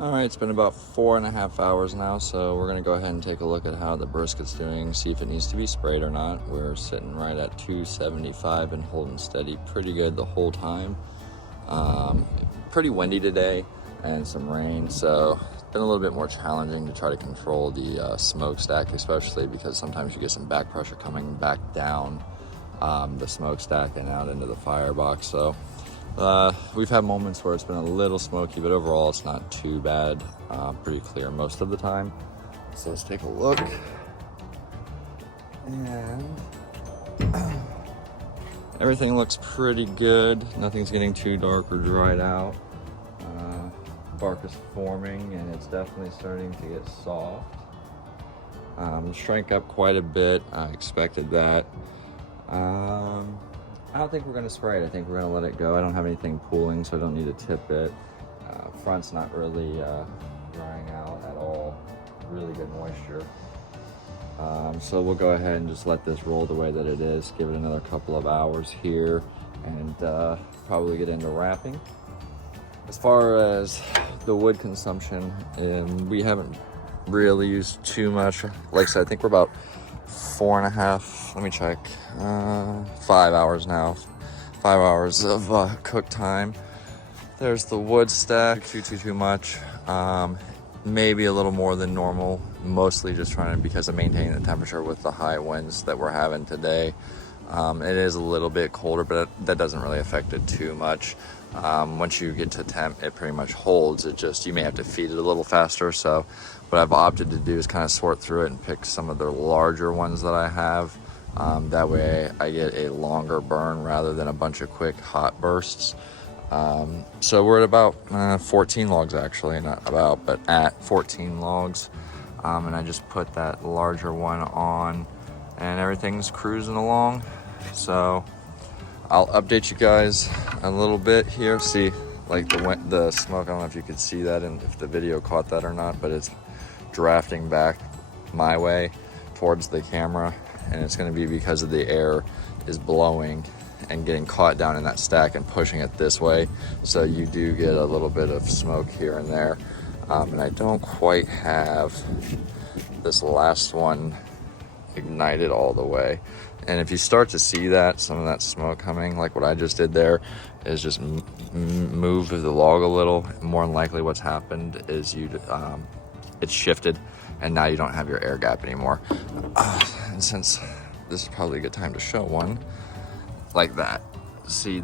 All right, it's been about 4.5 hours now, so we're gonna go ahead and take a look at how the brisket's doing, see if it needs to be sprayed or not. We're sitting right at 275 and holding steady pretty good the whole time. Pretty windy today and some rain, so it's been a little bit more challenging to try to control the smokestack, especially because sometimes you get some back pressure coming back down the smokestack and out into the firebox. So we've had moments where it's been a little smoky, but overall it's not too bad. Pretty clear most of the time. So let's take a look. And everything looks pretty good. Nothing's getting too dark or dried out. Bark is forming and it's definitely starting to get soft. Shrank up quite a bit. I expected that. I don't think we're going to spray it. I think we're going to let it go. I don't have anything pooling, so I don't need to tip it. Front's not really drying out at all. Really good moisture. So we'll go ahead and just let this roll the way that it is. Give it another couple of hours here and probably get into wrapping. As far as the wood consumption, we haven't really used too much. Like I said, I think we're about 4.5, let me check, 5 hours now. 5 hours of cook time. There's the wood stack, too much. Maybe a little more than normal, mostly just trying to, because of maintaining the temperature with the high winds that we're having today. It is a little bit colder, but that doesn't really affect it too much. Once you get to temp, it pretty much holds. It just, you may have to feed it a little faster. So what I've opted to do is kind of sort through it and pick some of the larger ones that I have. That way I get a longer burn rather than a bunch of quick hot bursts. So we're at about 14 logs actually, not about, but at 14 logs. And I just put that larger one on and everything's cruising along. So I'll update you guys a little bit here. See, like the smoke, I don't know if you could see that and if the video caught that or not, but it's drafting back my way towards the camera, and it's going to be because of the air is blowing and getting caught down in that stack and pushing it this way. So you do get a little bit of smoke here and there. And I don't quite have this last one ignited all the way. And if you start to see that, some of that smoke coming, like what I just did there, is just move the log a little. More than likely what's happened is it's shifted and now you don't have your air gap anymore. And since this is probably a good time to show one like that. See,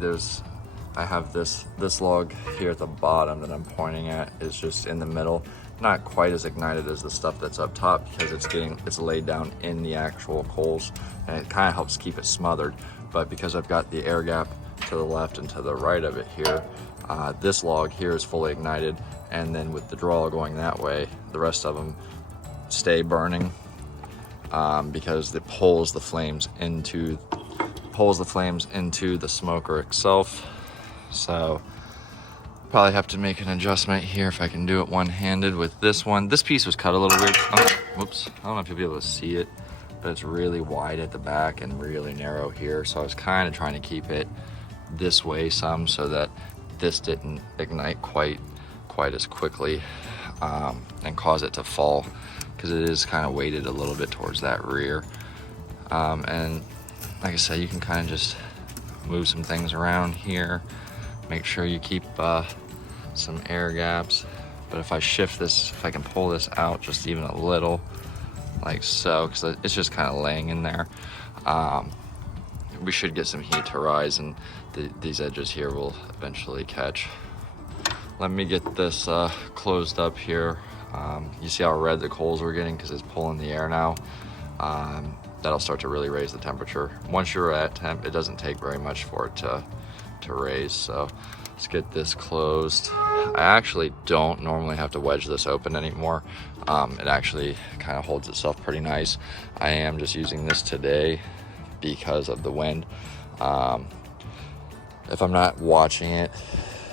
I have this log here at the bottom that I'm pointing at is just in the middle. Not quite as ignited as the stuff that's up top because it's laid down in the actual coals, and it kind of helps keep it smothered. But because I've got the air gap to the left and to the right of it here, this log here is fully ignited, and then with the draw going that way, the rest of them stay burning because it pulls the flames into the smoker itself. So probably have to make an adjustment here if I can do it one-handed with this one. This piece was cut a little weird. Whoops, I don't know if you'll be able to see it, but it's really wide at the back and really narrow here. So I was kind of trying to keep it this way some so that this didn't ignite quite as quickly and cause it to fall, because it is kind of weighted a little bit towards that rear. And like I said, you can kind of just move some things around here. Make sure you keep some air gaps. But if I shift this, if I can pull this out just even a little, like so, because it's just kind of laying in there, we should get some heat to rise, and these edges here will eventually catch. Let me get this closed up here. You see how red the coals are getting because it's pulling the air now. That'll start to really raise the temperature. Once you're at temp, it doesn't take very much for it to raise. So let's get this closed. I actually don't normally have to wedge this open anymore. It actually kind of holds itself pretty nice. I am just using this today because of the wind. If I'm not watching it,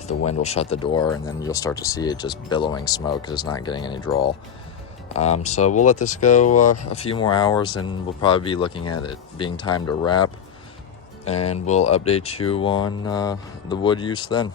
the wind will shut the door and then you'll start to see it just billowing smoke because it's not getting any draw. So we'll let this go a few more hours, and we'll probably be looking at it being time to wrap, and we'll update you on the wood use then.